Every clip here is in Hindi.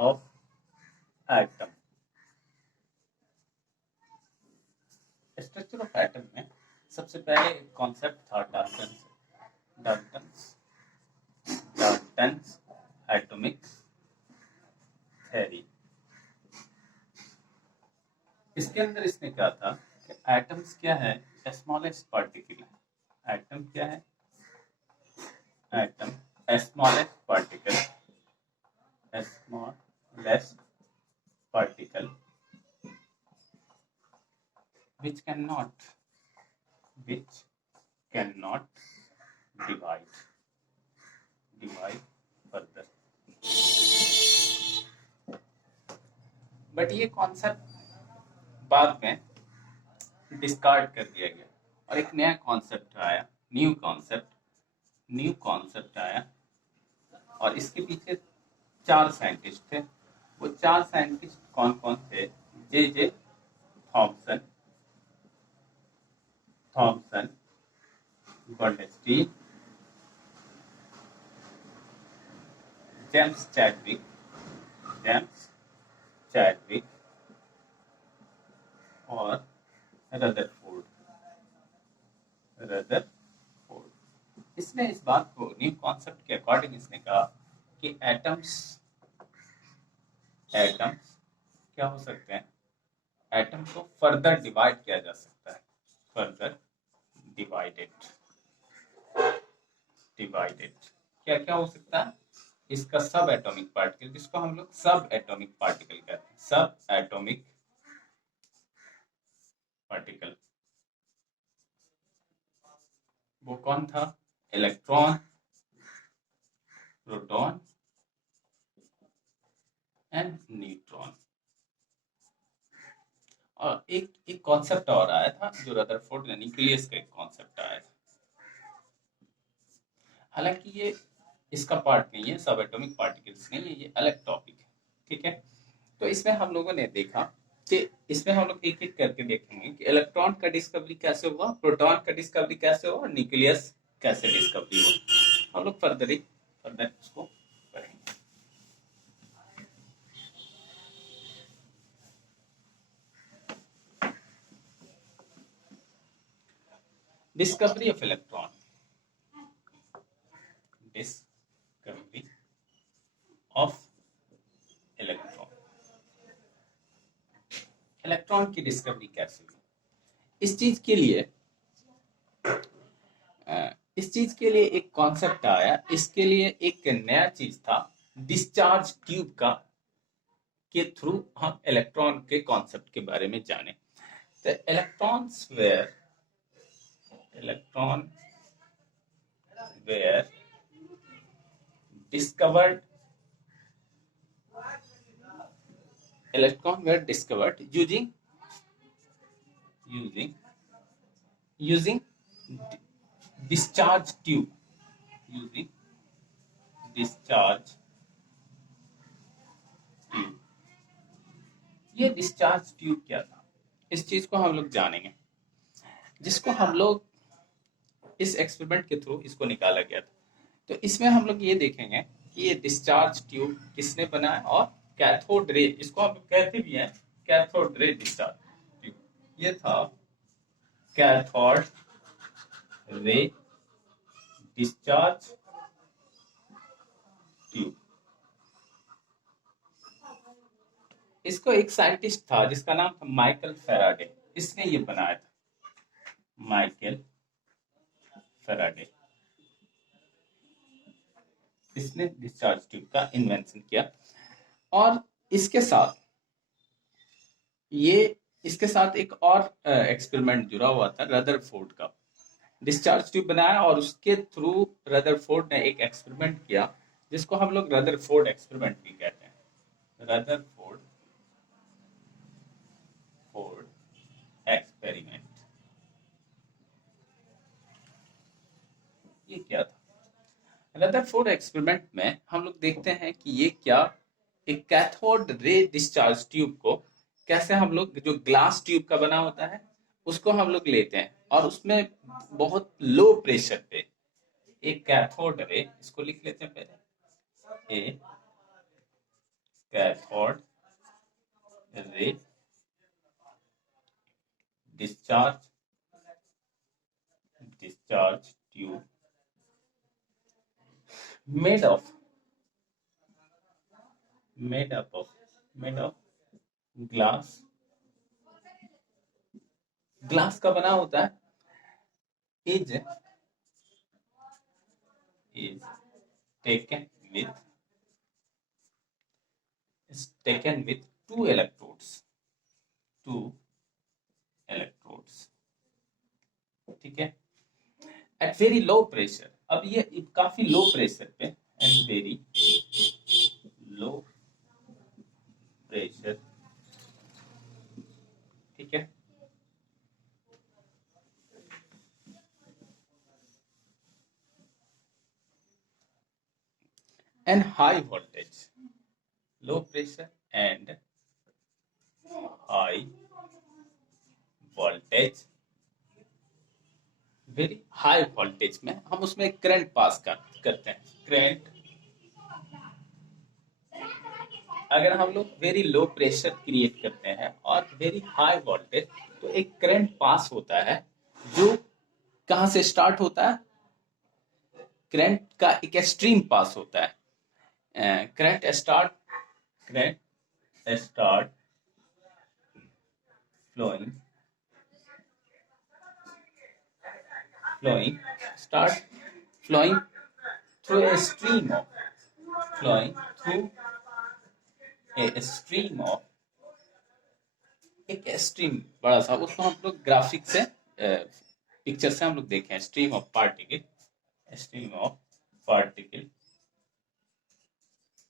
Of atom. Structure of atom में सबसे पहले एक कॉन्सेप्ट था डाल्टन्स एटॉमिक थ्योरी। इसके अंदर इसने कहा था कि एटम्स क्या है, स्मॉलेस्ट पार्टिकल है। एटम क्या है, atom smallest particle which cannot divide further। But ये कॉन्सेप्ट बाद में डिस्कार्ड कर दिया गया और एक नया कॉन्सेप्ट आया, न्यू कॉन्सेप्ट आया। और इसके पीछे 4 साइंटिस्ट थे। वो 4 साइंटिस्ट कौन कौन थे? J Thomson, Goldstein, James Chadwick और रदरफोर्ड। इसने इस बात को न्यू कॉन्सेप्ट के अकॉर्डिंग इसने कहा कि एटम्स क्या हो सकते हैं, एटम को फर्दर डिवाइड किया जा सकता है, फर्दर डिवाइडेड क्या क्या हो सकता है? इसका सब एटॉमिक पार्टिकल, जिसको हम लोग सब एटॉमिक पार्टिकल कहते हैं, सब एटॉमिक पार्टिकल। वो कौन था? Electron, proton and neutron. और एक कॉन्सेप्ट और आया था जो रदरफोर्ड ने, न्यूक्लियस का एक कॉन्सेप्ट आया था। हालांकि ये इसका पार्ट नहीं है, सब एटॉमिक पार्टिकल्स नहीं है, ये अलग टॉपिक है, ठीक है। तो इसमें हम लोगों ने देखा कि इसमें हम लोग एक एक करके देखेंगे कि इलेक्ट्रॉन का डिस्कवरी कैसे हुआ, प्रोटॉन का डिस्कवरी कैसे हुआ, और न्यूक्लियस कैसे डिस्कवरी हुआ। हम लोग फर्दर उसको करेंगे। Discovery of electron, discovery of electron की डिस्कवरी कैसे हुई? इस चीज के लिए एक कॉन्सेप्ट आया। इसके लिए एक नया चीज था, डिस्चार्ज ट्यूब का के थ्रू हम इलेक्ट्रॉन के कॉन्सेप्ट के बारे में जाने। तो electrons were discovered using discharge tube, ये डिस्चार्ज ट्यूब क्या था, इस चीज को हम लोग जानेंगे, जिसको हम लोग इस एक्सपेरिमेंट के थ्रू इसको निकाला गया था। तो इसमें हम लोग ये देखेंगे कि ये डिस्चार्ज ट्यूब किसने बनाया, और कैथोड रे, इसको हम कहते भी हैं कैथोड रे डिस्चार्ज ट्यूब, ये था कैथोड रे डिस्चार्ज ट्यूब। इसको एक साइंटिस्ट था जिसका नाम था माइकल फैराडे, इसने ये बनाया था, माइकल फैराडे। इसने डिस्चार्ज ट्यूब का इन्वेंशन किया। और इसके साथ एक और एक्सपेरिमेंट जुड़ा हुआ था, रदरफोर्ड का। डिस्चार्ज ट्यूब बनाया और उसके थ्रू रदरफोर्ड ने एक एक्सपेरिमेंट किया जिसको हम लोग रदरफोर्ड एक्सपेरिमेंट भी कहते हैं। रदरफोर्ड एक्सपेरिमेंट, ये क्या था? रदरफोर्ड एक्सपेरिमेंट में हम लोग देखते हैं कि ये क्या, एक कैथोड रे डिस्चार्ज ट्यूब को कैसे हम लोग, जो ग्लास ट्यूब का बना होता है, उसको हम लोग लेते हैं और उसमें बहुत लो प्रेशर पे एक कैथोड रे, इसको लिख लेते हैं पहले, cathode ray discharge tube made of made up of made of glass glass का बना होता है is is taken with is taken with two electrodes ठीक है एट वेरी लो प्रेशर अब ये काफी लो प्रेशर पे एट वेरी लो प्रेशर ठीक है and high voltage low pressure and high voltage very high voltage में हम उसमें करंट पास करते हैं करंट अगर हम लोग वेरी लो प्रेशर क्रिएट करते हैं और वेरी हाई वोल्टेज तो एक करंट पास होता है जो कहां से स्टार्ट होता है करंट का एक स्ट्रीम पास होता है current start flowing start flowing through a stream of flowing through a stream of एक स्ट्रीम बड़ा सा उसको हम लोग ग्राफिक से पिक्चर से हम लोग देखें stream of particle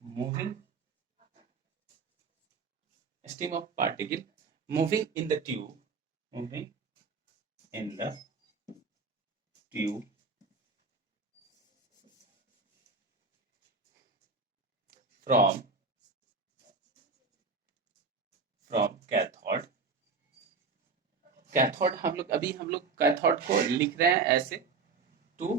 moving stream of particle moving in the tube from cathode हम लोग कैथोड को लिख रहे हैं ऐसे to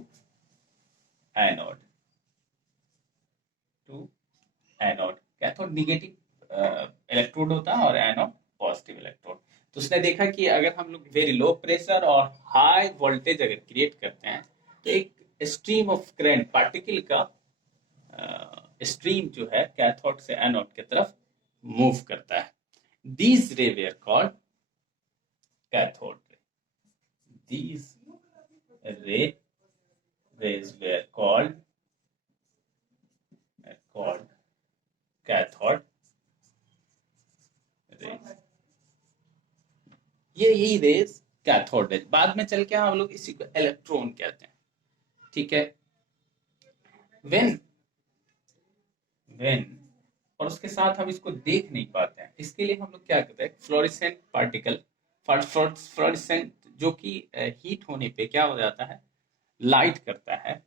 anode cathode negative electrode होता है और एनोड पॉजिटिव इलेक्ट्रोड तो उसने देखा कि अगर हम लोग वेरी लो प्रेशर और हाई वोल्टेज अगर क्रिएट करते हैं तो एक स्ट्रीम ऑफ करंट पार्टिकल का स्ट्रीम जो है कैथोड से एनोड की तरफ मूव करता है these ray were called cathode ray these rays were called cathode rays यही रेज कैथोड रेज बाद में चल के हम लोग इसी को इलेक्ट्रॉन कहते हैं ठीक है व्हेन और उसके साथ हम इसको देख नहीं पाते हैं इसके लिए हम लोग क्या करते हैं फ्लोरेसेंट पार्टिकल फ्लोरेसेंट जो कि हीट होने पे क्या हो जाता है लाइट करता है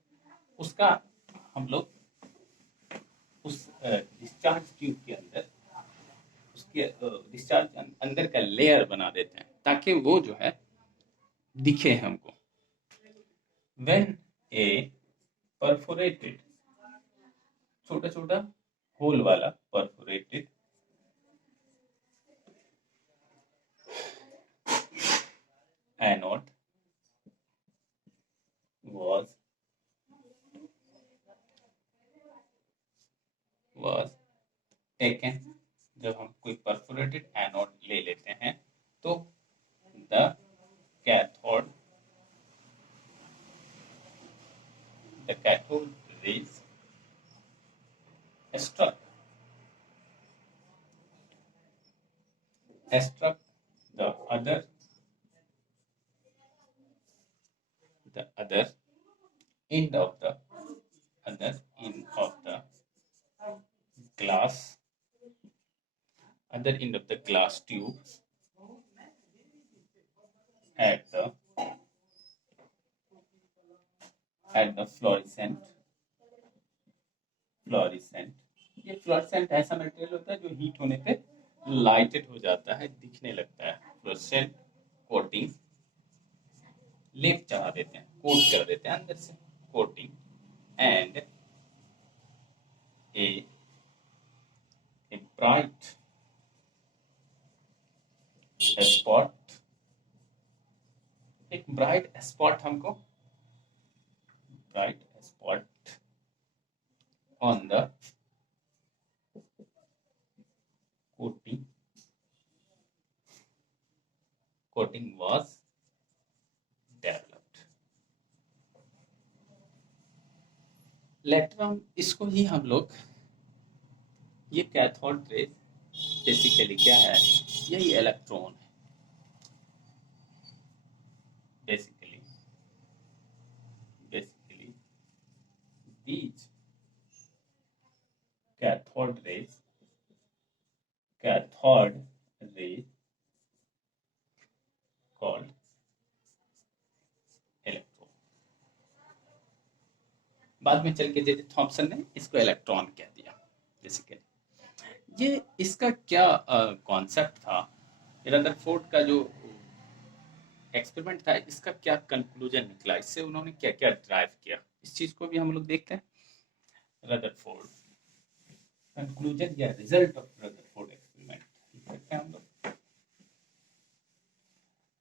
उसका हम लोग उस डिस्चार्ज ट्यूब के अंदर उसके डिस्चार्ज अंदर का लेयर बना देते हैं ताकि वो जो है दिखे हमको व्हेन ए परफोरेटेड छोटा छोटा होल वाला परफोरेटेड एनोड was taken जब हम कोई परफोरेटेड एनोड ले लेते हैं तो the cathode rays struck the other end of the glass tube at the fluorescent ये फ्लोरेसेंट ऐसा मटेरियल होता है जो हीट होने पे लाइटेड हो जाता है दिखने लगता है फ्लोरेसेंट कोटिंग लेप चढ़ा देते हैं कोट कर देते हैं अंदर से coating and a bright spot, एक ब्राइट स्पॉट हमको, bright spot on the coating was developed. Later on, इसको ही हम लोग, ये कैथोड रे बेसिकली क्या है, यही इलेक्ट्रॉन है basically these cathode rays called electron. बाद में चल के जे थॉमसन ने इसको इलेक्ट्रॉन कह दिया बेसिकली। ये इसका क्या कॉन्सेप्ट था, रदरफोर्ड का जो एक्सपेरिमेंट था, इसका क्या कंक्लूजन निकला, इससे उन्होंने क्या क्या ड्राइव किया, इस चीज को भी हम लोग देखते हैं। रदरफोर्ड कंक्लूजन या रिजल्ट ऑफ रदरफोर्ड एक्सपेरिमेंट देखते हैं हम लोग।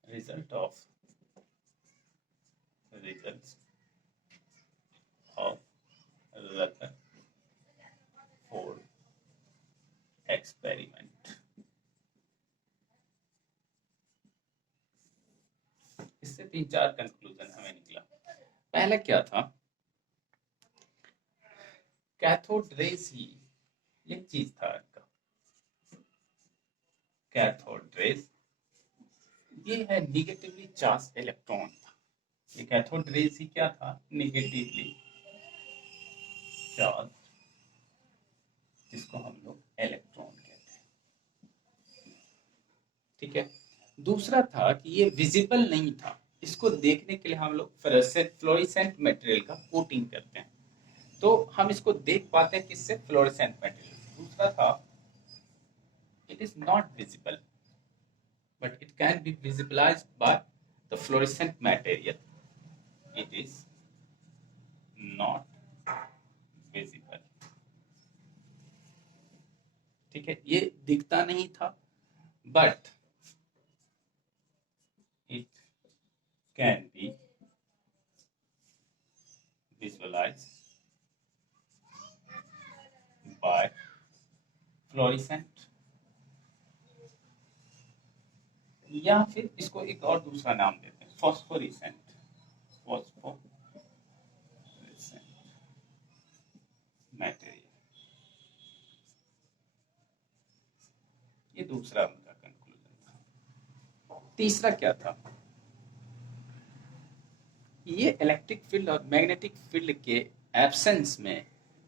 Result of Rutherford experiment. इससे 3-4 कंक्लूजन हमें निकला। पहला क्या था, कैथोड रेज ही एक चीज था इनका, कैथोड रेज ये है निगेटिवली चार्ज इलेक्ट्रॉन था। ये कैथोड रेज ही क्या था, निगेटिवली चार्ज, जिसको हम लोग इलेक्ट्रॉन कहते हैं, ठीक है। दूसरा था कि ये विजिबल नहीं था, इसको देखने के लिए हम लोग फ्लोरेसेंट मटेरियल का कोटिंग करते हैं, तो हम इसको देख पाते हैं किससे, फ्लोरेसेंट मटेरियल। दूसरा था it is not visible but it can be visibilized by the fluorescent material, it is not visible, ठीक है। ये दिखता नहीं था but it can be visualized by fluorescent, या फिर इसको एक और दूसरा नाम देते हैं, फॉस्फोरेसेंट मटेरियल। ये दूसरा उनका कंक्लूजन था। तीसरा क्या था, ये इलेक्ट्रिक फील्ड और मैग्नेटिक फील्ड के एब्सेंस में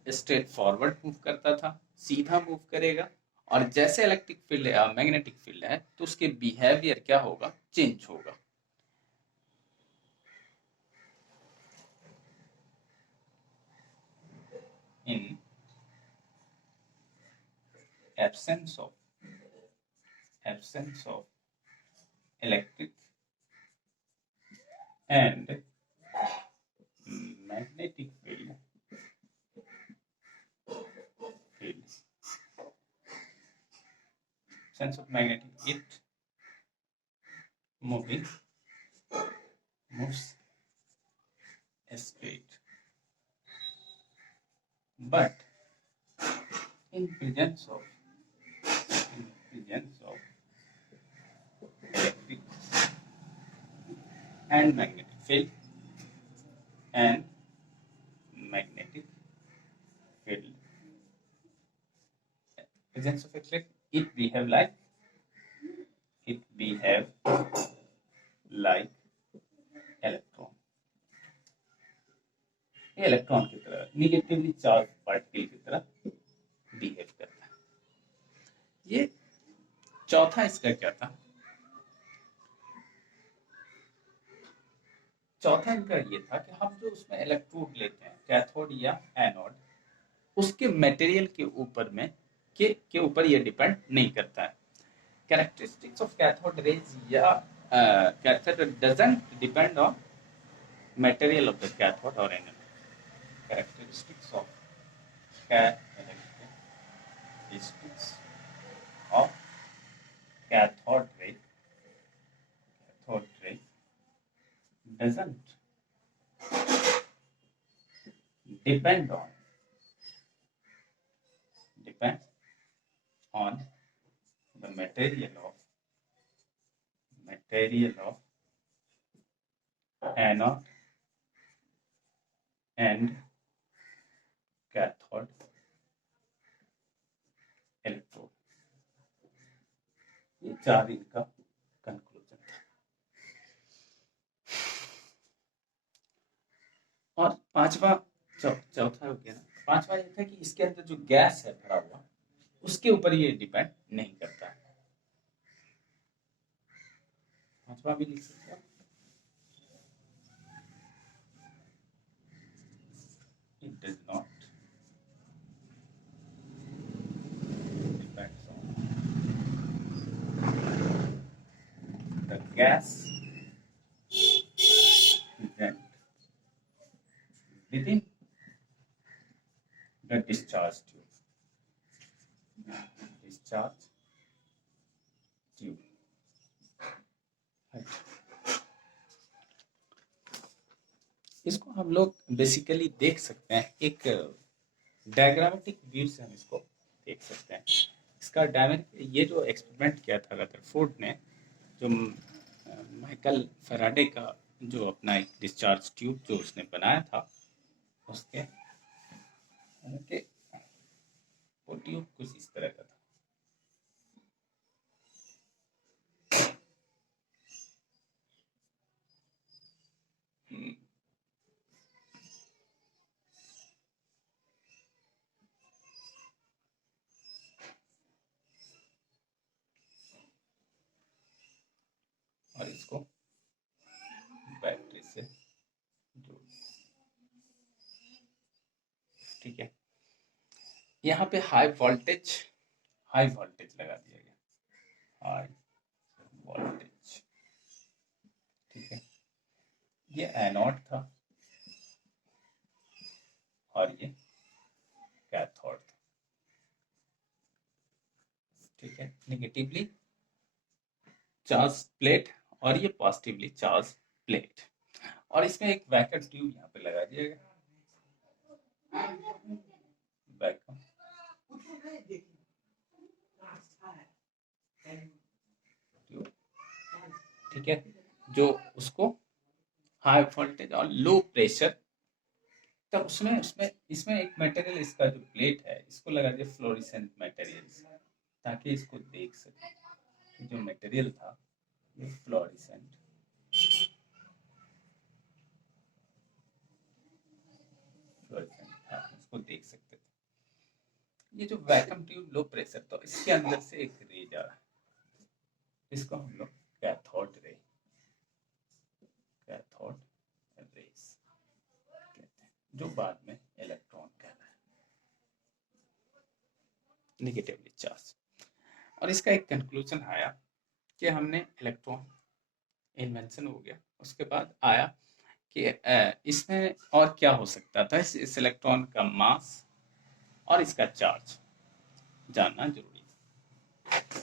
स्ट्रेट फॉरवर्ड मूव करता था, सीधा मूव करेगा, और जैसे इलेक्ट्रिक फील्ड या मैग्नेटिक फील्ड है तो उसके बिहेवियर क्या होगा, चेंज होगा। इन absence of electric and magnetic fields, sense of magnetic, it moves straight, but in presence of electric and magnetic field presence of electric, it behave like electron, ये इलेक्ट्रॉन की तरह निगेटिवली चार्ज पार्टिकल की तरह बिहेव करता है। ये चौथा इसका क्या था, चौथा इनका ये था कि हम जो उसमें इलेक्ट्रोड लेते हैं, कैथोड या एनोड, उसके मटेरियल के ऊपर में के ऊपर ये डिपेंड नहीं करता है। Characteristics of cathode rays or cathode doesn't depend on material of the cathode और anode. Characteristics of cathode ray doesn't depend on the material of anode and cathode electrode. ये 4 इनका कंक्लूजन था। और पांचवा चौथा हो गया ना, पांचवा ये था कि इसके अंदर जो गैस है भरा हुआ उसके ऊपर ये डिपेंड नहीं करता है। पांचवा भी लिख सकते हो। It does not depends on the gas present within the discharge tube. इसको हम लोग बेसिकली देख सकते हैं, एक डायग्रामेटिक व्यू से हम इसको देख सकते हैं। इसका ये जो एक्सपेरिमेंट किया था रदरफोर्ड ने, जो माइकल फैराडे का जो अपना एक डिस्चार्ज ट्यूब जो उसने बनाया था, उसके वो ट्यूब कुछ इस तरह का था। और इसको बैटरी से जोड़, ठीक है। यहाँ पे हाई वोल्टेज लगा दिया गया, हाई वोल्टेज, ठीक है। ये एनोड था और ये कैथोड था, ठीक है। नेगेटिवली चार्ज प्लेट और ये पॉजिटिवली चार्ज प्लेट, और इसमें एक वैक्यूम ट्यूब यहाँ पे लगा दिया गया, वैक्यूम ट्यूब, ठीक है, जो उसको हाई वोल्टेज और लो प्रेशर, तब इसमें एक मटेरियल, इसका जो प्लेट है इसको लगा दिया फ्लोरेसेंट मटेरियल, ताकि इसको देख सके। जो मटेरियल था ये फ्लोरेसेंट, इसको देख सकते थे। ये जो वैक्यूम ट्यूब लो प्रेशर, तो इसके अंदर से एक रे जा रहा है, इसको हम लोग कैथोड रेस कहते हैं, जो बाद में इलेक्ट्रॉन कहता है, नेगेटिवली चार्ज। और इसका एक कंक्लूजन आया कि हमने इलेक्ट्रॉन इन्वेंशन हो गया, उसके बाद आया कि इसमें और क्या हो सकता था, इस इलेक्ट्रॉन का मास और इसका चार्ज जानना जरूरी है।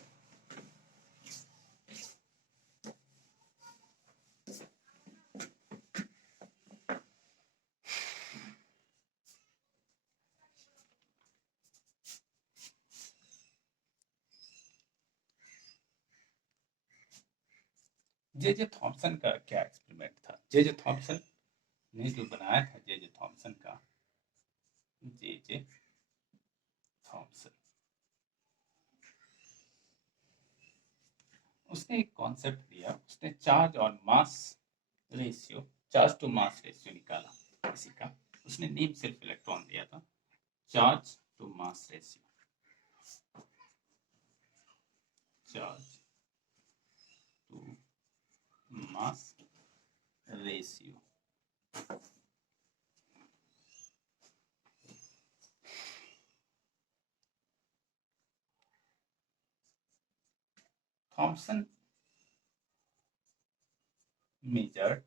जे थॉमसन का क्या एक्सपेरिमेंट था, जे थॉमसन ने जो बनाया था, जे थॉमसन का, जे थॉमसन, उसने एक कॉन्सेप्ट दिया, उसने चार्ज और mass ratio, charge to mass ratio निकाला इसी का, उसने नेम सिर्फ इलेक्ट्रॉन दिया था, charge to mass ratio, charge to mass ratio. Thomson measured